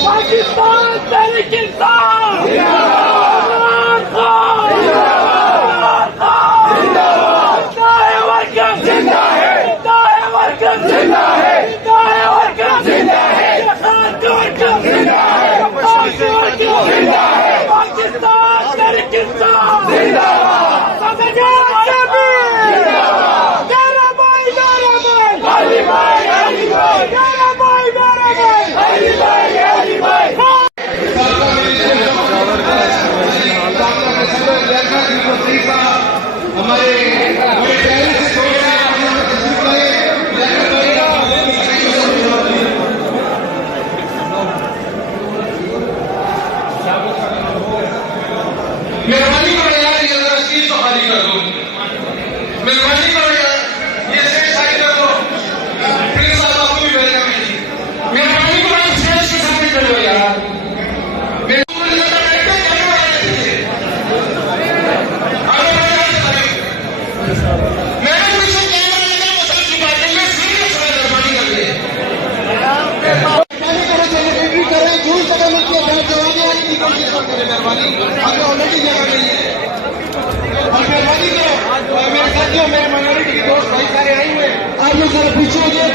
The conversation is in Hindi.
पाकिस्तान तहरीक इंसाफ मेहरबानी करो यार, ये जरा सीट तो खाली कर दो। मेहरबानी करो यार, ये सीट खाली कर दो। प्लीज साहब, आपको भी वेलकम है जी। मेहरबानी करो, आप सीट के सामने करो यार। मेरे माइनॉरिटी के दोस्त भाई सारे आए हुए, आप लोग जरा पीछे हो जाए।